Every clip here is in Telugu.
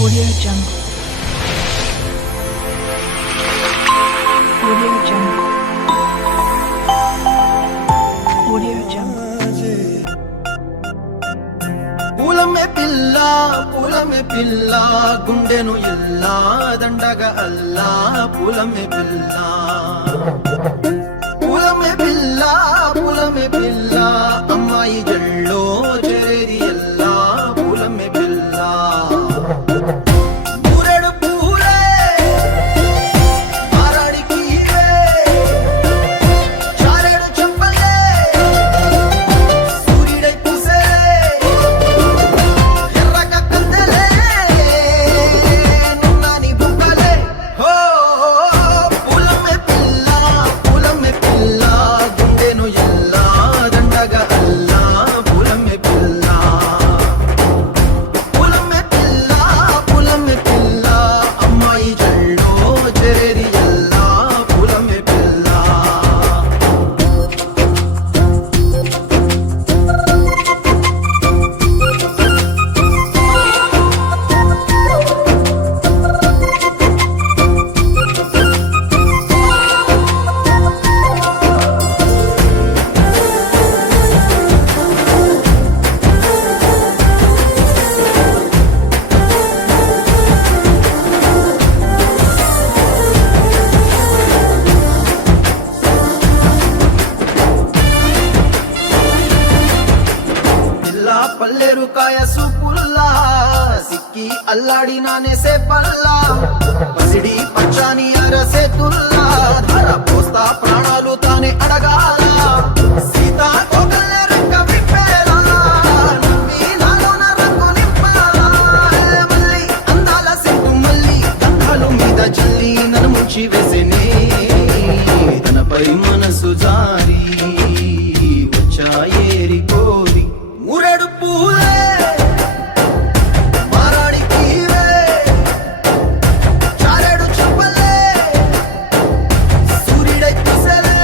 Audio Jungle. Audio Jungle. Audio Jungle. పూలమే పిల్ల గుండెను ఎల్లా దండగా అల్లా పూలమే పిల్ల అమ్మాయి జల్లో చేరేది ఎల్లా పూలమే పిల్ల పూరెడు పూలే మారాడికి చారేడు చెప్పలే సూర్యుడై పూసే ఎర్రగా కందలే నున్నాని బుక్కలే హో పూలమే పిల్ల గుండెను ఎల్లా దండగా అల్లా పూలమే పిల్ల అమ్మాయి జల్లో చేరేది ఎల్లా పూలమే పిల్ల పల్లేరు కాయ సూపుల్లా సిక్కి అల్లాడి నానేసే పల్లా పసిడి పచ్చాని అరసే తుల్లా ధర పోస్తా ప్రాణాలు తానే అడగాల సీతా కోకల్లే రెక్క విప్పేలా నవ్వి నాలోన రంగు నింపాలా మళ్ళీ అందాల సెంటు మళ్ళీ గంధాలు మీద చల్లి నన్ను ముంచి వేసేనే తనపై మనసు జారి వచ్చాయేరి కోరి మురెడు పూలే మారాడికి చారేడు చెప్పలే సూర్యుడై పూసలే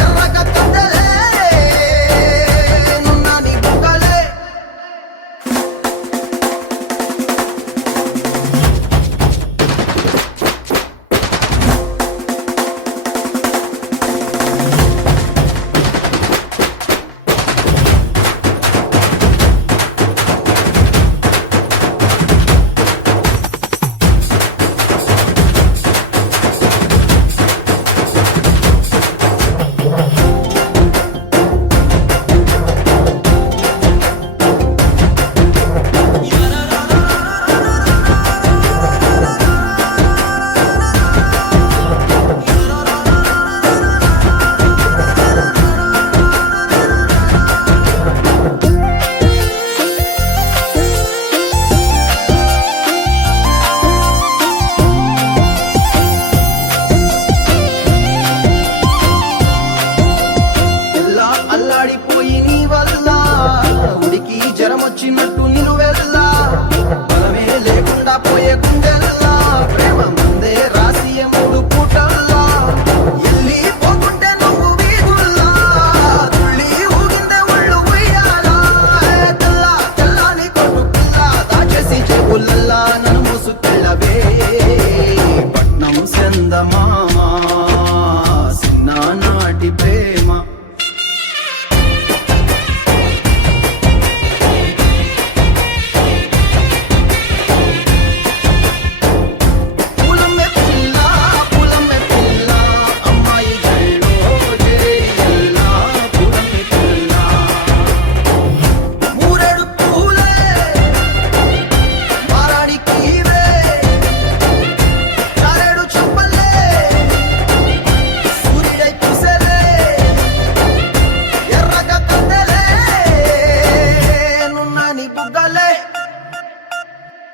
ఎర్రగా కందలే నున్నాని బుక్కలే అల్లాడిపోయి నీ వల్ల ఉడికి జరమొచ్చినట్టు నిన్ను వెళ్ళా బలమే లేకుండా పోయే గుండె